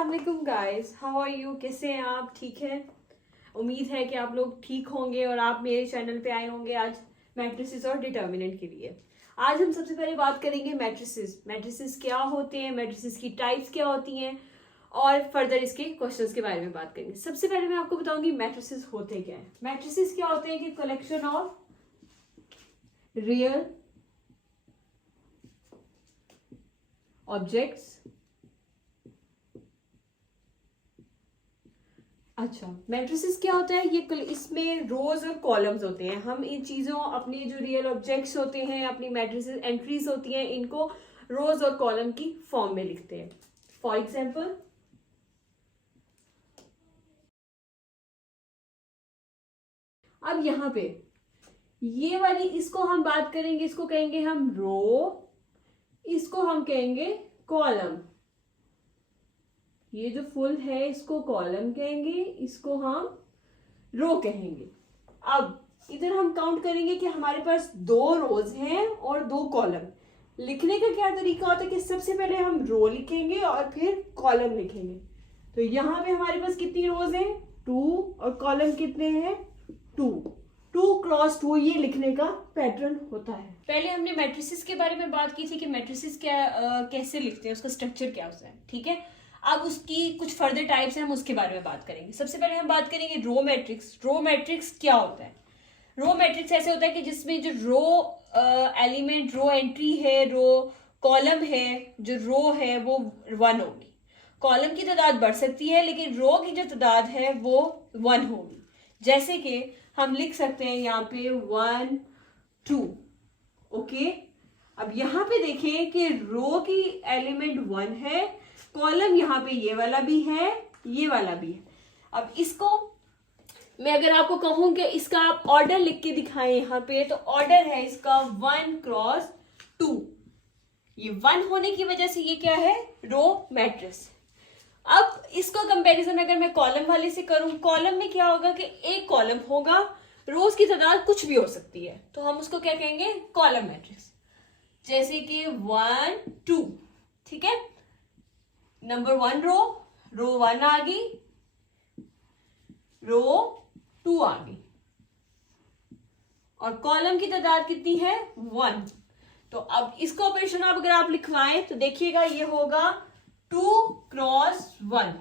अस्सलाम वालेकुम guys, how are you? कैसे हैं आप? ठीक है, उम्मीद है कि आप लोग ठीक होंगे और आप मेरे चैनल पे आए होंगे आज मैट्रिसेस और डिटर्मिनेंट के लिए। आज हम सबसे पहले बात करेंगे मैट्रिसेस। मैट्रिसेस क्या होते हैं, मैट्रिसेस की टाइप्स क्या होती हैं और फर्दर इसके क्वेश्चंस के बारे में बात करेंगे। सबसे पहले मैं आपको बताऊंगी मैट्रिसेस होते क्या है। मैट्रिसेस क्या होते हैं कि कलेक्शन ऑफ रियल ऑब्जेक्ट्स। अच्छा, मैट्रिसेस क्या होता है? ये इसमें रोज और कॉलम्स होते हैं। हम इन चीजों, अपने जो रियल ऑब्जेक्ट्स होते हैं, अपनी मैट्रिसेस एंट्रीज होती हैं, इनको रोज और कॉलम की फॉर्म में लिखते हैं। फॉर एग्जाम्पल, अब यहाँ पे ये वाली, इसको हम बात करेंगे, इसको कहेंगे हम रो, इसको हम कहेंगे कॉलम। ये जो फुल है इसको कॉलम कहेंगे, इसको हम रो कहेंगे। अब इधर हम काउंट करेंगे कि हमारे पास 2 रोज हैं और 2 कॉलम। लिखने का क्या तरीका होता है कि सबसे पहले हम रो लिखेंगे और फिर कॉलम लिखेंगे। तो यहाँ पे हमारे पास कितनी रोज हैं? 2, और कॉलम कितने हैं? 2। 2 क्रॉस 2 ये लिखने का पैटर्न होता है। पहले हमने मैट्रिसेस के बारे में बात की थी कि मैट्रिसेस क्या कैसे लिखते हैं, उसका स्ट्रक्चर क्या होता है, ठीक है। अब उसकी कुछ फर्दर टाइप्स हैं, हम उसके बारे में बात करेंगे। सबसे पहले हम बात करेंगे रो मैट्रिक्स। रो मैट्रिक्स क्या होता है? रो मैट्रिक्स ऐसे होता है कि जिसमें जो रो एलिमेंट, रो एंट्री है, रो कॉलम है, जो रो है वो 1 होगी। कॉलम की तादाद बढ़ सकती है लेकिन रो की जो तादाद है वो 1 होगी। जैसे कि हम लिख सकते हैं यहाँ पे 1 2। ओके, अब यहाँ पे देखें कि रो की एलिमेंट 1 है, कॉलम यहाँ पे ये वाला भी है, ये वाला भी है। अब इसको मैं अगर आपको कहूं कि इसका आप ऑर्डर लिख के दिखाएं यहाँ पे, तो ऑर्डर है इसका 1 क्रॉस 2। ये 1 होने की वजह से ये क्या है? Row matrix. अब इसको कंपैरिजन अगर मैं कॉलम वाले से करूं, कॉलम में क्या होगा कि एक कॉलम होगा, रोज की तादाद कुछ भी हो सकती है, तो हम उसको क्या कहेंगे? Column matrix. जैसे कि 1 2, ठीक है। नंबर 1 रो 1 आ गई, रो 2 आ गई, और कॉलम की तादाद कितनी है? 1। तो अब इसको ऑपरेशन अगर आप लिखवाएं तो देखिएगा ये होगा 2 क्रॉस 1।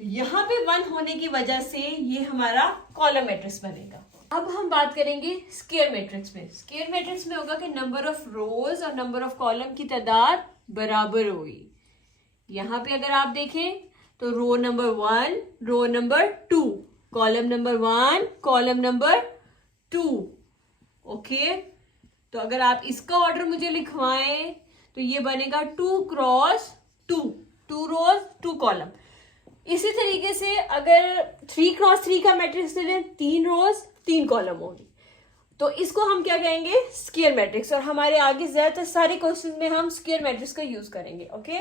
यहां पे 1 होने की वजह से ये हमारा कॉलम मैट्रिक्स बनेगा। अब हम बात करेंगे स्क्वायर मैट्रिक्स में। स्क्वायर मैट्रिक्स में होगा कि नंबर ऑफ रोज और नंबर ऑफ कॉलम की तादाद बराबर होगी। यहां पे अगर आप देखें तो row number 1, row number 2, column number 1, column number 2। Okay, तो अगर आप इसका ऑर्डर मुझे लिखवाएं तो ये बनेगा 2 क्रॉस 2, 2 रोज 2 कॉलम। इसी तरीके से अगर 3 क्रॉस 3 का मैट्रिक्स ले, 3 रोज 3 कॉलम होगी, तो इसको हम क्या कहेंगे? Square matrix. और हमारे आगे ज्यादातर सारे क्वेश्चन में हम स्क्वायर मैट्रिक्स का यूज करेंगे। ओके,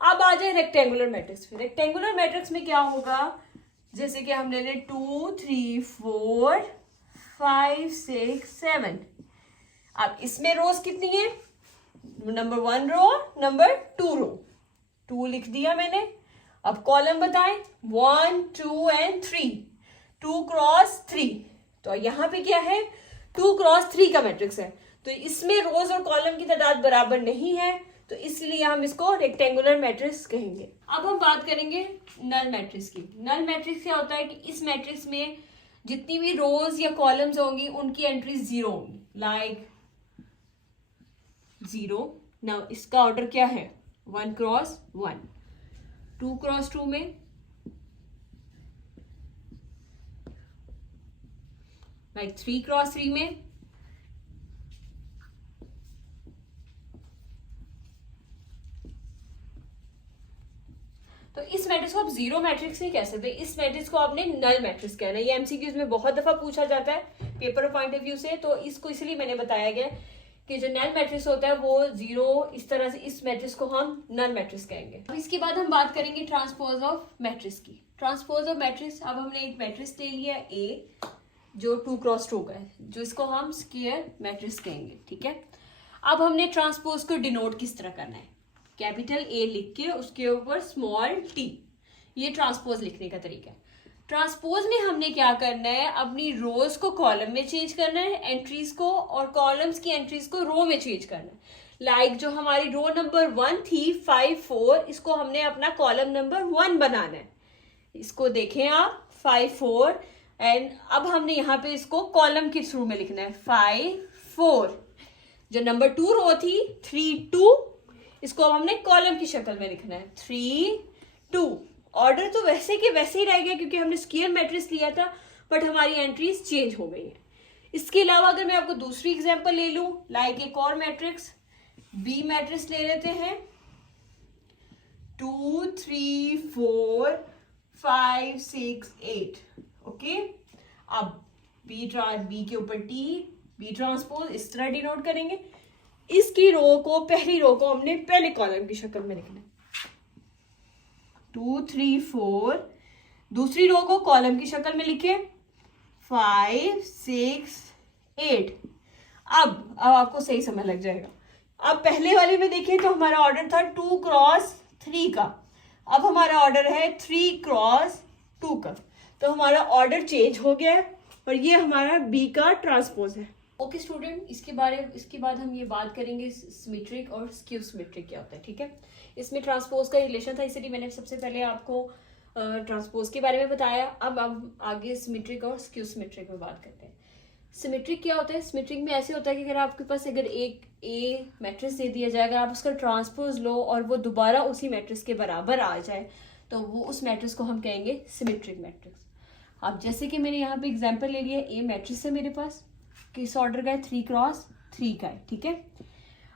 अब आ जाए रेक्टेंगुलर मैट्रिक्स पे। रेक्टेंगुलर मैट्रिक्स में क्या होगा? जैसे कि हमने ले 2 3 4 5 6 7। अब इसमें रोज कितनी है? नंबर 1 रो, नंबर 2 रो। 2 लिख दिया मैंने। अब कॉलम बताएं 1 2 एंड 3, 2 क्रॉस 3। तो यहाँ पे क्या है? 2 क्रॉस 3 का मैट्रिक्स है, तो इसमें रोज और कॉलम की तादाद बराबर नहीं है, तो इसलिए हम इसको रेक्टेंगुलर मैट्रिक्स कहेंगे। अब हम बात करेंगे नल मैट्रिक्स की। नल मैट्रिक्स क्या होता है कि इस मैट्रिक्स में जितनी भी रोज या कॉलम्स होंगी उनकी एंट्री 0 होंगी, लाइक 0। ना इसका ऑर्डर क्या है? 1 क्रॉस 1, 2 क्रॉस 2 में, लाइक 3 क्रॉस 3 में, तो इस मैट्रिक्स को आप 0 मैट्रिक्स नहीं कह सकते, इस मैट्रिक्स को आपने नल मैट्रिक्स कहना है। ये एमसीक्यूज में बहुत दफा पूछा जाता है पेपर पॉइंट ऑफ व्यू से, तो इसको इसलिए मैंने बताया गया कि जो नल मैट्रिक्स होता है वो 0, इस तरह से इस मैट्रिक्स को हम नल मैट्रिक्स कहेंगे। अब इसके बाद हम बात करेंगे ट्रांसपोज ऑफ मैट्रिक्स की। ट्रांसपोज ऑफ मैट्रिक्स, अब हमने एक मैट्रिक्स ले लिया ए जो 2 क्रॉस 2 का है, जो इसको हम स्क्वायर मैट्रिक्स कहेंगे, ठीक है। अब हमने ट्रांसपोज को डिनोट किस तरह करना है? कैपिटल ए लिख के उसके ऊपर स्मॉल टी, ये ट्रांसपोज लिखने का तरीका है। ट्रांसपोज में हमने क्या करना है, अपनी रोज को कॉलम में चेंज करना है, एंट्रीज को, और कॉलम्स की एंट्रीज को रो में चेंज करना है। लाइक जो हमारी रो नंबर 1 थी 5 4, इसको हमने अपना कॉलम नंबर 1 बनाना है। इसको देखें आप 5 4, एंड अब हमने यहाँ पे इसको कॉलम के थ्रू में लिखना है 5 4। जो नंबर 2 रो थी 3 2, इसको अब हमने कॉलम की शक्ल में लिखना है 3 2। ऑर्डर तो वैसे के वैसे ही रह गया क्योंकि हमने स्क्वायर मैट्रिक्स लिया था, बट हमारी एंट्रीज चेंज हो गई है। इसके अलावा अगर मैं आपको दूसरी एग्जांपल ले लूं, लाइक एक और मैट्रिक्स बी मैट्रिक्स ले लेते हैं, 2 3 4 5 6 8। ओके, अब बी के ऊपर टी, बी ट्रांसपोज इस तरह डिनोट करेंगे। इसकी रो को, पहली रो को हमने पहले कॉलम की शक्ल में लिखना है 2 3 4। दूसरी रो को कॉलम की शक्ल में लिखे 5 6 8। अब आपको सही समझ लग जाएगा। अब पहले वाले में देखें तो हमारा ऑर्डर था 2 क्रॉस 3 का, अब हमारा ऑर्डर है 3 क्रॉस 2 का। तो हमारा ऑर्डर चेंज हो गया है और ये हमारा बी का ट्रांसपोज है। ओके स्टूडेंट, इसके बाद हम ये बात करेंगे सिमेट्रिक और स्क्यू सिमेट्रिक क्या होता है। ठीक है, इसमें ट्रांसपोज का रिलेशन था, इसलिए मैंने सबसे पहले आपको ट्रांसपोज के बारे में बताया। अब आगे सिमेट्रिक और स्क्यू सिमेट्रिक में बात करते हैं। सिमेट्रिक क्या होता है? सिमेट्रिक में ऐसे होता है कि अगर आपके पास अगर एक ए मैट्रिक्स दे दिया जाए, अगर आप उसका ट्रांसपोज लो और वो दोबारा उसी मैट्रिक्स के बराबर आ जाए, तो वो उस मैट्रिक्स को हम कहेंगे सिमेट्रिक मैट्रिक्स। अब जैसे कि मैंने यहाँ पे एग्जांपल ले लिया, ए मैट्रिक्स है मेरे पास, किस ऑर्डर का है? 3 क्रॉस 3 का है। ठीक है,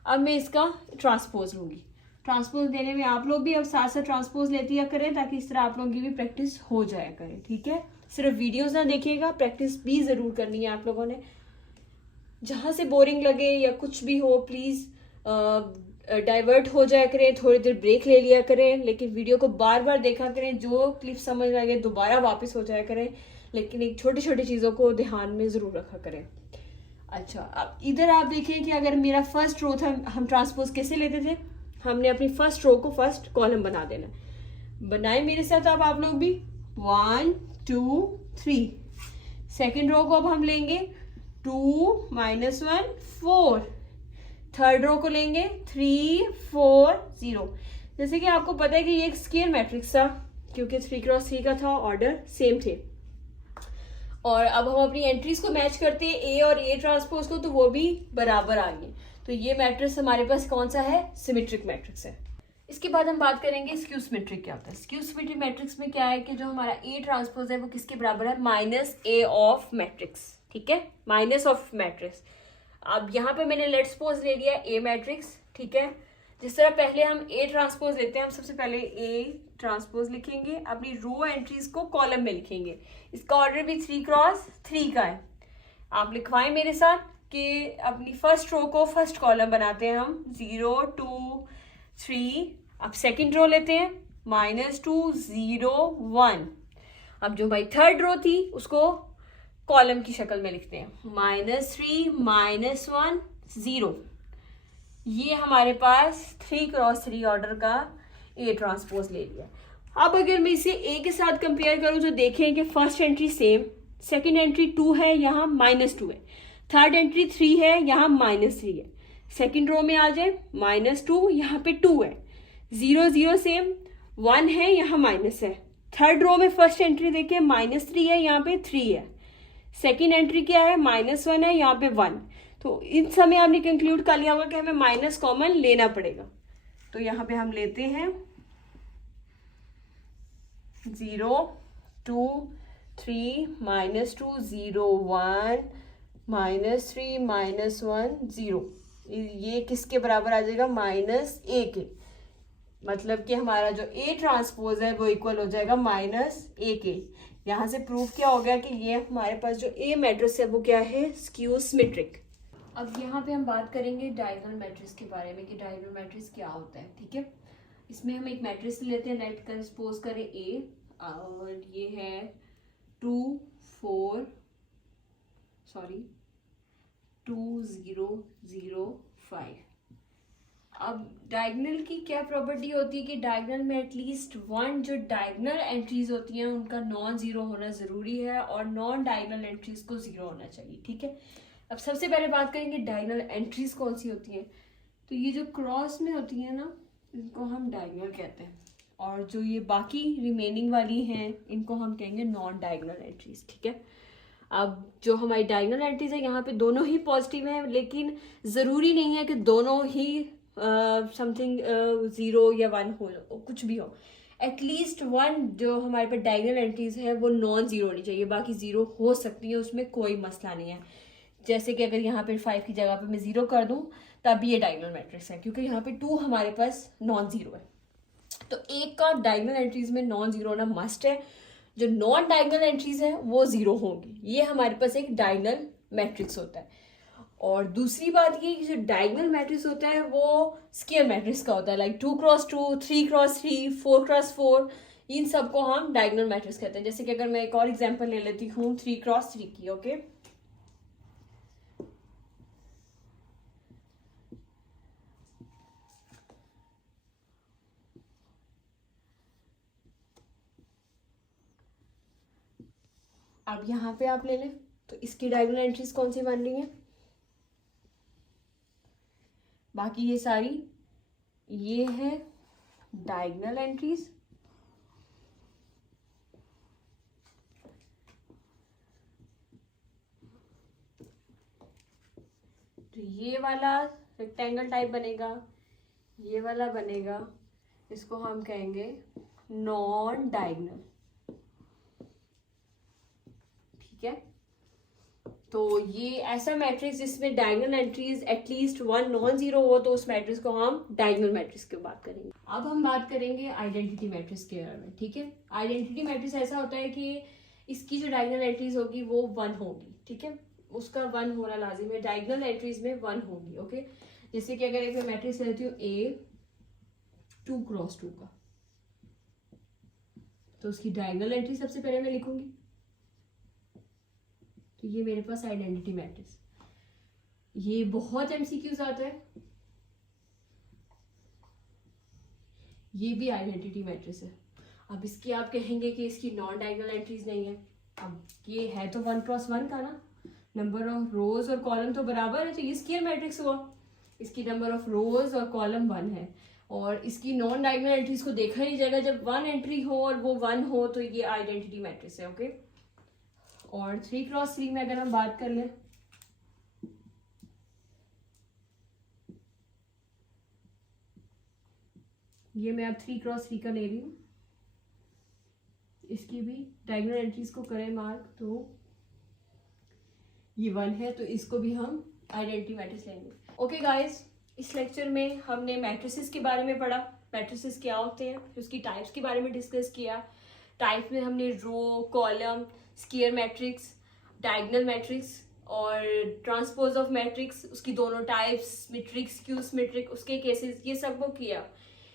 अब मैं इसका ट्रांसपोज लूंगी। ट्रांसपोज देने में आप लोग भी अब साथ साथ ट्रांसपोज लेती करें, ताकि इस तरह आप लोगों की भी प्रैक्टिस हो जाया करे। ठीक है, सिर्फ वीडियोस ना देखिएगा, प्रैक्टिस भी जरूर करनी है आप लोगों ने। जहां से बोरिंग लगे या कुछ भी हो, प्लीज डाइवर्ट हो जाया करें, थोड़ी देर ब्रेक ले लिया करें, लेकिन वीडियो को बार बार देखा करें। जो क्लिप समझ आ गए दोबारा वापस हो जाया करें, लेकिन एक छोटी छोटी चीजों को ध्यान में जरूर रखा करें। अच्छा, अब इधर आप देखें कि अगर मेरा फर्स्ट रो था, हम ट्रांसपोज कैसे लेते थे? हमने अपनी फर्स्ट रो को फर्स्ट कॉलम बना देना। बनाए मेरे साथ अब आप लोग भी, 1 2 3। सेकेंड रो को अब हम लेंगे 2 -1 4। थर्ड रो को लेंगे 3 4 0। जैसे कि आपको पता है कि ये एक स्क्वायर मैट्रिक्स था, क्योंकि 3 क्रॉस 3 का था, ऑर्डर सेम थे। और अब हम अपनी एंट्रीज को मैच करते हैं, ए और ए ट्रांसपोज को, तो वो भी बराबर आ गए। तो ये मैट्रिक्स हमारे पास कौन सा है? सिमेट्रिक मैट्रिक्स है। इसके बाद हम बात करेंगे स्क्यू सिमेट्रिक क्या होता है। स्क्यू सिमेट्रिक मैट्रिक्स में क्या है कि जो हमारा ए ट्रांसपोज है वो किसके बराबर है? -a of matrix. ठीक है, माइनस ऑफ मैट्रिक्स। अब यहाँ पे मैंने लेट्स सपोज ले लिया ए मैट्रिक्स। ठीक है, जिस तरह पहले हम ए ट्रांसपोज लेते हैं, हम सबसे पहले ए ट्रांसपोज लिखेंगे, अपनी रो एंट्रीज को कॉलम में लिखेंगे। इसका ऑर्डर भी 3 क्रॉस 3 का है। आप लिखवाएं मेरे साथ कि अपनी फर्स्ट रो को फर्स्ट कॉलम बनाते हैं हम, 0 2 3। अब सेकेंड रो लेते हैं, -2 0 1। अब जो भाई थर्ड रो थी उसको कॉलम की शक्ल में लिखते हैं, -3 -1 0। ये हमारे पास 3 क्रॉस 3 ऑर्डर का ए ट्रांसपोज ले लिया। अब अगर मैं इसे ए के साथ कंपेयर करूं तो देखें कि first entry same, second entry 2 है, यहाँ -2 है, थर्ड एंट्री 3 है, यहाँ -3 है। सेकंड रो में आ जाए, -2, यहाँ पे 2 है, 0 0 सेम, 1 है, यहाँ माइनस है। थर्ड रो में फर्स्ट एंट्री देखिए, -3 है, यहाँ पे 3 है। सेकेंड एंट्री क्या है? -1 है, यहाँ पे 1। तो इन समय आपने कंक्लूड कर लिया होगा कि हमें माइनस कॉमन लेना पड़ेगा। तो यहाँ पे हम लेते हैं 0 2 3 -2 0 1 -3 -1 0। ये किसके बराबर आ जाएगा? -a के। मतलब कि हमारा जो ए ट्रांसपोज है वो इक्वल हो जाएगा -a के। यहाँ से प्रूफ क्या हो गया कि ये हमारे पास जो ए मैट्रिक्स है वो क्या है? Skew symmetric. अब यहाँ पे हम बात करेंगे डायगोनल मैट्रिक्स के बारे में कि डायगोनल मैट्रिक्स क्या होता है। ठीक है, इसमें हम एक मैट्रिक्स लेते हैं, लेट कर सपोज करें ए, और ये है 2 0 0 0 5। अब डायगोनल की क्या प्रॉपर्टी होती है कि डायगोनल में एटलीस्ट वन जो डायगोनल एंट्रीज होती हैं उनका नॉन जीरो होना ज़रूरी है और नॉन डायगोनल एंट्रीज को ज़ीरो होना चाहिए, ठीक है। अब सबसे पहले बात करेंगे डायगोनल एंट्रीज कौन सी होती हैं। तो ये जो क्रॉस में होती हैं ना, इनको हम डायगोनल कहते हैं, और जो ये बाकी रिमेनिंग वाली हैं इनको हम कहेंगे नॉन डायगोनल एंट्रीज, ठीक है। अब जो हमारी डायगोनल एंट्रीज है यहाँ पे दोनों ही पॉजिटिव हैं, लेकिन ज़रूरी नहीं है कि दोनों ही समथिंग ज़ीरो या वन हो, कुछ भी हो। एटलीस्ट वन जो हमारे पास डायगोनल एंट्रीज है वो नॉन ज़ीरो होनी चाहिए, बाकी ज़ीरो हो सकती है, उसमें कोई मसला नहीं है। जैसे कि अगर यहाँ पे 5 की जगह पे मैं 0 कर दूँ तब ये डायगोनल मैट्रिक्स है, क्योंकि यहाँ पे 2 हमारे पास नॉन ज़ीरो है। तो एक का डायगोनल एंट्रीज में नॉन ज़ीरो होना मस्ट है, जो नॉन डायगोनल एंट्रीज है वो 0 होंगी। ये हमारे पास एक डायगोनल मैट्रिक्स होता है। और दूसरी बात ये कि जो डायगोनल मैट्रिक्स होता है वो स्क्वायर मैट्रिक्स का होता है, लाइक 2x2, 3x3, 4x4, इन सबको हम डायगोनल मैट्रिक्स कहते हैं। जैसे कि अगर मैं एक और एग्जांपल ले लेती हूँ 3x3 की, ओके। अब यहाँ पे आप ले लें तो इसकी डायगोनल एंट्रीज कौन सी बन रही हैं, बाकी ये सारी ये है डायगोनल एंट्रीज। तो ये वाला रेक्टेंगल टाइप बनेगा, ये वाला बनेगा, इसको हम कहेंगे नॉन डायगोनल, ठीक है। तो ये ऐसा मैट्रिक्स जिसमें diagonal entries at least one non zero हो, तो उस मैट्रिक्स को हम डायगोनल मैट्रिक्स की बात करेंगे। अब हम बात करेंगे आइडेंटिटी मैट्रिक्स के बारे में, ठीक है। आइडेंटिटी मैट्रिक्स ऐसा होता है कि इसकी जो डायगोनल एंट्रीज होगी वो 1 होगी, ठीक है। उसका 1 होना लाजिम है, डायगोनल एंट्रीज में 1 होगी, ओके। जैसे कि अगर एक मैं मैट्रिक्स लेती हूँ A 2x2 का, तो उसकी डायगोनल एंट्री सबसे पहले मैं लिखूंगी, तो ये मेरे पास आइडेंटिटी मैट्रिक्स। ये बहुत एमसीक्यूज आता है, ये भी आइडेंटिटी मैट्रिक्स है। अब इसकी आप कहेंगे कि इसकी नॉन डायगोनल एंट्रीज नहीं है। अब ये है तो 1x1 का ना, नंबर ऑफ रोज और कॉलम तो बराबर है, तो ये स्क्वायर मैट्रिक्स हुआ। इसकी नंबर ऑफ रोज और कॉलम 1 है, और इसकी नॉन डायगोनल एंट्रीज को देखा नहीं जाएगा। जब 1 एंट्री हो और वो 1 हो तो ये आइडेंटिटी मैट्रिक्स है, ओके। और 3x3 में अगर हम बात कर लें, ये मैं अब 3x3 का ले रही हूँ, इसकी भी डायगोनल एंट्रीज को करें मार्क, तो ये 1 है, तो इसको भी हम आइडेंटिटी मैट्रिक्स लेंगे। ओके गाइस, इस लेक्चर में हमने मैट्रिसेस के बारे में पढ़ा, मैट्रिसेस क्या होते हैं, फिर उसकी टाइप्स के बारे में डिस्कस किया। टाइप में हमने row, column, square matrix, diagonal matrix और ट्रांसपोज ऑफ मैट्रिक्स, उसकी दोनों टाइप्स, सिमेट्रिक, स्क्यू सिमेट्रिक, उसके केसेस, ये सब को किया।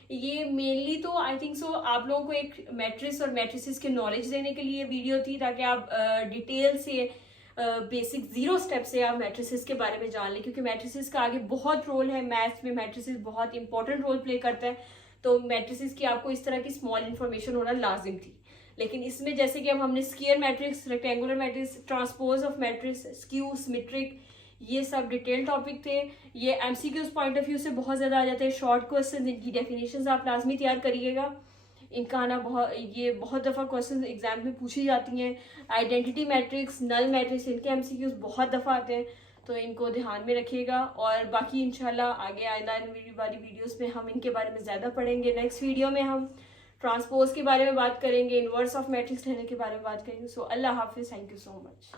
ये मेनली तो आई थिंक सो आप लोगों को एक मैट्रिक्स और मैट्रिसेस के नॉलेज देने के लिए वीडियो थी, ताकि आप डिटेल से बेसिक 0 स्टेप से आप मैट्रिसेस के बारे में जान लें, क्योंकि मैट्रिसेस का आगे बहुत रोल है। मैथ्स में मैट्रिसेस बहुत इंपॉर्टेंट रोल प्ले करता है, तो मैट्रिसेस की आपको इस तरह की स्मॉल इन्फॉर्मेशन होना लाजिम थी। लेकिन इसमें जैसे कि अब हमने square matrix, rectangular matrix, transpose of matrix, skew, symmetric, ये सब डिटेल टॉपिक थे। ये एमसीक्यूज पॉइंट ऑफ व्यू से बहुत ज़्यादा आ जाते हैं, शॉर्ट क्वेश्चन, इनकी डेफिनेशंस आप लाजमी तैयार करिएगा। इनका आना बहुत दफ़ा क्वेश्चन एग्जाम में पूछी जाती हैं। आइडेंटिटी मैट्रिक्स, नल मैट्रिक्स, इनके एमसीक्यूज बहुत दफ़ा आते हैं, तो इनको ध्यान में रखिएगा। और बाकी इंशाल्लाह आगे आइंदा वाली वीडियोस में हम इनके बारे में ज़्यादा पढ़ेंगे। नेक्स्ट वीडियो में हम ट्रांसपोज के बारे में बात करेंगे, इनवर्स ऑफ मैट्रिक्स लेने के बारे में बात करेंगे। सो अल्लाह हाफिज़, थैंक यू सो मच।